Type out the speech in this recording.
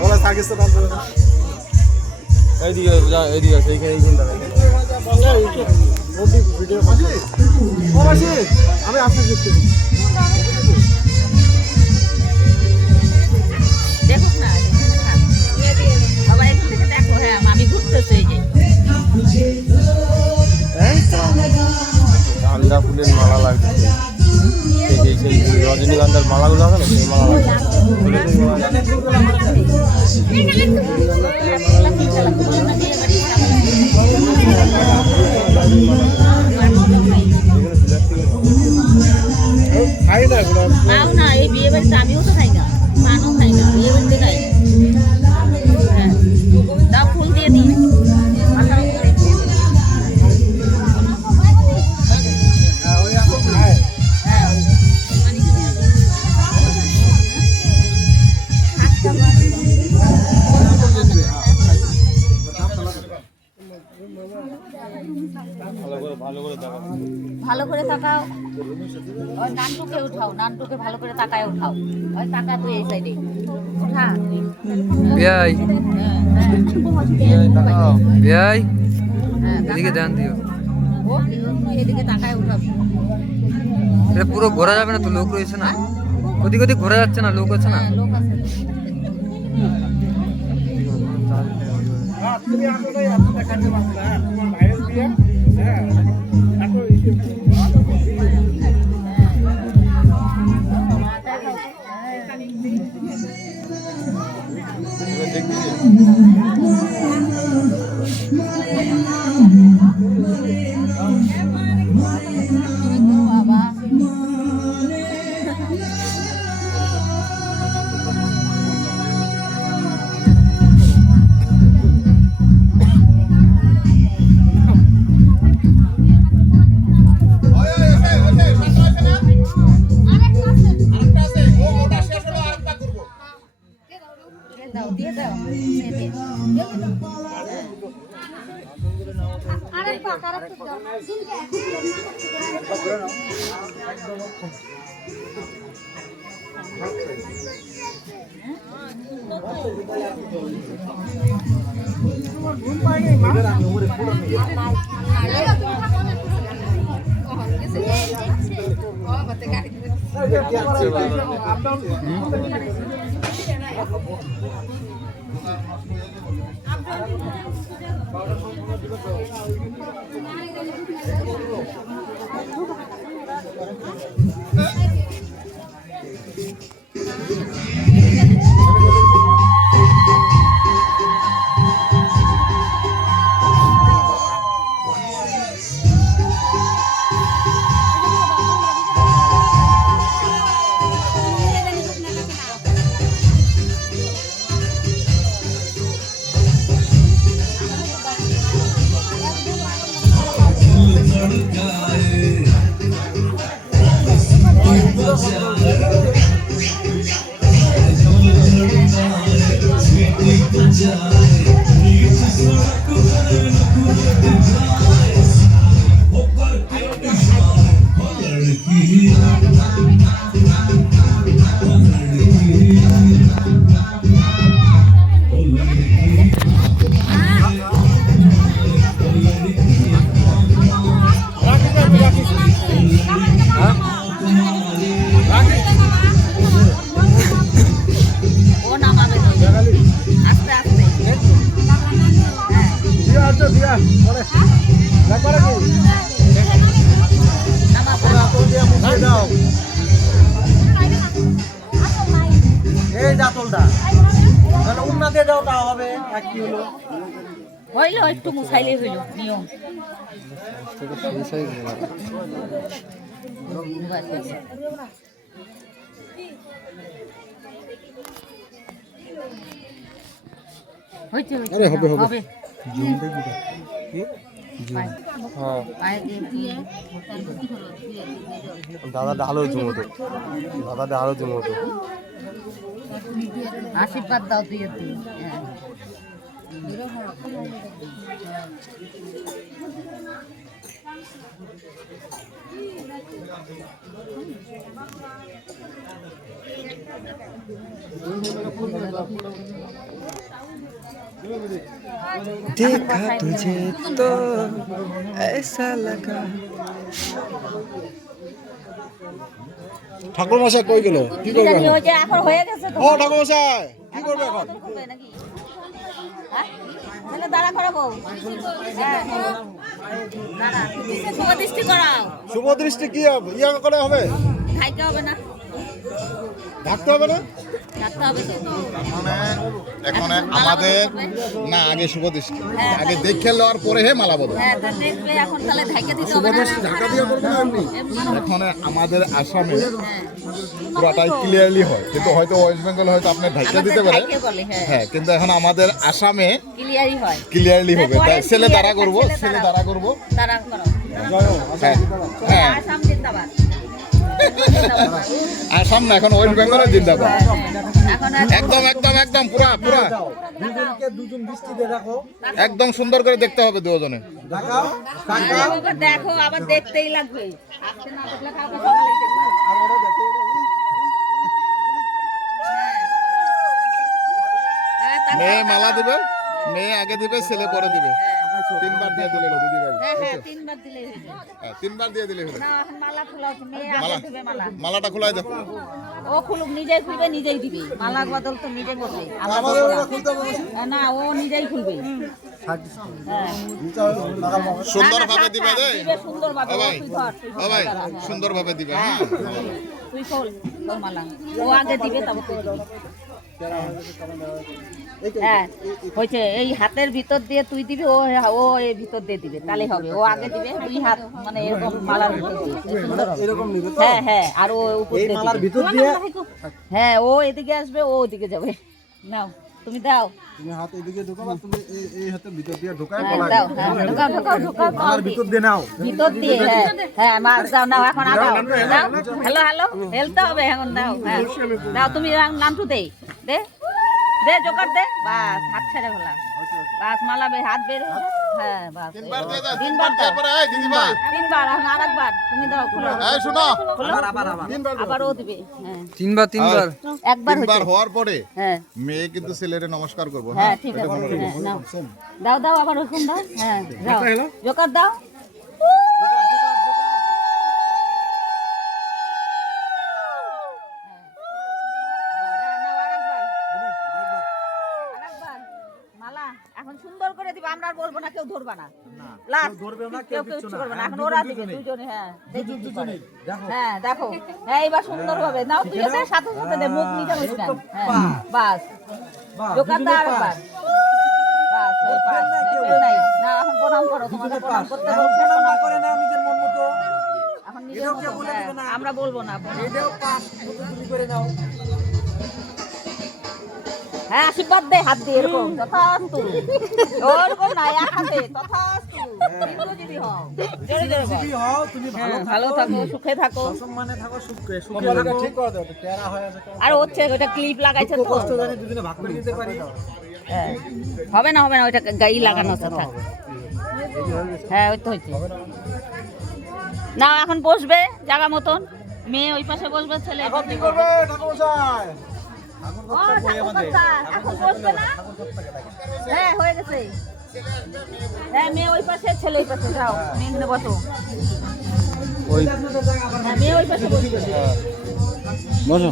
ওরা সার্কিসটা নাম বলে না এইদিকে এইদিকে আছে এইখানে ভিডিও আমি আসতে দেখতে দেখো না বাবা এখান থেকে দেখো হ্যাঁ আমি ঘুরতেছি এই যে গাঁদা ফুলের মালা লাগছে এই যে সেই রজনীগন্ধার মালাগুলো আছে না সেই মালা লাগছে খাও না এই বিয়ে বাড়িতে আমিও তো খাই না পানও খাই না বিয়ে বাড়িতে খাই দাও ফুল দিয়ে দিই ভালো করে তাকাও ওই নানটুকে উঠাও নানটুকে ভালো করে তাকায় উঠাও ওই তাকা তুই এই সাইডে উঠা বিয়াই বিয়াই এদিকে ধ্যান দিও ও এদিকে তাকায় উঠাও এটা পুরো ঘোরা যাবে না তো লোক রয়েছে না ওদিক ওদিক ঘোরা যাচ্ছে না লোক আছে না লোক আছে তুমি আসলে এত দেখাতে পারছো না তোমার ভাইয়ের বিয়ে হ্যাঁ এত হইলো একটু মুছাইলে হইলো নিয়ম হবে দাদা ডালো জমতো দাদা ডালো জমতো আশীর্বাদ দাও তুই देखा तुझे तो ऐसा लगा। ঠাকুর মশাই কই গেল? কি করবে বিরিয়ানি এখন? হয়েছে, এখন হয়ে গেছে তো। ও ঠাকুর মশাই কি করবে এখন? আদর করবে নাকি? হ্যাঁ? তাহলে দাঁড়া করাবো। হ্যাঁ। দাঁড়া, শুভ দৃষ্টি করাও। শুভ দৃষ্টি কি ইয়া করে হবে? খাইতে হবে না, থাকতে হবে না? রাখতে হবে তো। এখন আমাদের না আগে শুভ দৃষ্টি হ্যাঁ, আগে দেখে লওয়ার পরে হে মালা বদল। হ্যাঁ, তা দেখবে এখন তাহলে ঢাকা দিতে হবে না। ঢাকা দিয়ে করবে না এমনি? এখন আমাদের আসামে হ্যাঁ। পুরাটাই ক্লিয়ারলি হয়, কিন্তু হয়তো ওয়েস্ট বেঙ্গল হয়তো আপনার ঢাকা দিতে পারে। ঢাকা বলে, হ্যাঁ। হ্যাঁ, কিন্তু এখন আমাদের আসামে ক্লিয়ারই হয়। ক্লিয়ারলি হবে। পরে তাই ছেলে clear দ্বারা একটা করবো, ছেলে ছেলে দ্বারা। দ্বারা করবো। তারা করো। হ্যাঁ হ্যাঁ, আসাম জিন্দাবাদ। আসাম না, এখন ওয়েস্ট বেঙ্গলের জিন্দাবাদ। এখন আর একদম একদম একদম পুরা পুরা দুজন দৃষ্টি দিয়ে রাখো। একদম সুন্দর করে দেখতে হবে দুজনে। দেখাও। আরে দেখো, আবার দেখতেই লাগবে। আজকে না দেখলে কালকে সকালেই দেখবা। হ্যাঁ, তারপর- মেয়ে মালা দিবে, মেয়ে আগে দিবে, ছেলে পরে দিবে। তিনবার দিয়ে দিলে হলো দিদি ভাই। হ্যাঁ, হ্যাঁ, তিনবার দিলেই হয়ে যাবে। হ্যাঁ, তিনবার দিয়ে দিলে হলো। না, এখন মালা খোলা হচ্ছে, মেয়ে আগে মালা। দিবে মালা। মালাটা খোলাই দাও। ও খুলুক, নিজেই খুলবে, নিজেই দিবে। মালার বদল তো নিজে করবে। আমরা আমাদের করবো না। ওরা খুলতে হবে না। না, ও নিজেই খুলবে। হ্যাঁ। সুন্দরভাবে না, না, দিবে থাক, রে। দিবে সুন্দরভাবে। ও ও ভাই, তুই ধর, তুই ও ভাই, ধর, হ্যাঁ। সুন্দরভাবে দিবে। হ্যাঁ, হ্যাঁ, তুই খোল তোর মালা। ও আগে দিবে, তারপর তুই দিবি। হ্যাঁ, হয়েছে। এই হাতের ভিতর দিয়ে তুই দিবি, ও ও এর ভিতর দিয়ে দিবে, তাহলে হবে। ও আগে দিবে, দুই হাত মানে এরকম মালার ভিতর দিয়ে। এরকম নিবে তো? হ্যাঁ, হ্যাঁ, আর ও উপর এই দিয়ে মালার দিবে। ভিতর দিয়ে? হ্যাঁ, ও এদিকে আসবে, ও ওদিকে যাবে। নাও, তুমি দাও। তুমি হাত এদিকে ঢোকাও আর তুমি এই হাতের ভিতর দিয়ে ঢোকায় হ্যাঁ, গলায় দাও, দাও। হ্যাঁ, ঢোকাও, ঢোকাও, ঢোকাও, মালার ভিতর দিয়ে নাও। ভিতর দিয়ে, হ্যাঁ, হ্যাঁ, মাছ দাও, নাও, এখন আগাও, দাও। হ্যালো, হ্যালো, হেলতে হবে এখন, দাও, হ্যাঁ, দাও, তুমি নামটু দে, দে, দে, জোকার দে, বাস, হাত ছেড়ে ফেলা, বাস, মালা বের, হাত বের, হ্যাঁ, বাস, তিনবার দিয়ে দাও, তিনবার তিনবার দাও, দিয়ে পরে এই দিদি ভাই। তিনবার, এখন আরেকবার, তুমি দাও, খুলো, এই শুনো, খুলো, আবার ও দিবে, হ্যাঁ, তিনবার তিনবার একবার তিনবার হচ্ছে, হওয়ার পরে হ্যাঁ, মেয়ে কিন্তু ছেলেরে নমস্কার করবো। হ্যাঁ, ঠিক আছে, হ্যাঁ, নাও, দাও, দাও, আবার ওরকম দাও, হ্যাঁ, দাও, জোকার দাও। আরেকবার। মালা এখন সুন্দর করে দিবা, আমরা আর বলবো না, কেউ ধরবা না। লাস্ট কেউ কিচ্ছু করবে না, এখন ওরা দিবে দুজনে। হ্যাঁ, দেখি কি করে। হ্যাঁ, দেখো, হ্যাঁ, এবার সুন্দর হবে। নাও, তুই এসে সাথে সাথে দে, মুখ নিচে বসবে। হ্যাঁ, বাস, দোকান দা আরেকবার। বাস, এই বাস, কেউ নাই। না, এখন প্রণাম করো, তোমাদের প্রণাম করতে বলছে, প্রণাম করো। নিজের মন মতো। এখন নিজের মতো, হ্যাঁ, আমরা বলবো না, এটাও পাস মতো তুমি করে নাও। হ্যাঁ, আশীর্বাদ দে হাত দিয়ে এরকম, তথাস্তু। ওরকম না, এক হাতে তথাস্তু। দীর্ঘজীবী হও, জোরে জোরে বল। কি হও তুমি ভালো হ্যাঁ, ভালো থাকো, সুখে থাকো। সম্মানে থাকো, সুখে সুখে থাকো। ঠিক করে দাও, প্যারা হয়ে আছে তো। আর হচ্ছে ওটা ক্লিপ লাগাইছে তো। কষ্ট জানি দুজনে ভাগ করে নিতে পারি। হ্যাঁ। হবে না, হবে না, ওইটা গাই লাগানো আছে, থাক। হ্যাঁ, ওই তো হয়েছে। না, এখন বসবে জায়গা মতন। মেয়ে ওই পাশে বসবে, ছেলে এই পাশে কি বসবে। করবে ঠাকুর মশাই? ও, ঠাকুরকর্তা, এখন বসবে না? হ্যাঁ, হয়ে গেছে। হ্যাঁ, মেয়ে ওই পাশে, ছেলে ওই পাশে, যাও, মেয়ে এখানে বসো। ওই হ্যাঁ, মেয়ে ওই পাশে বসবে। বসো।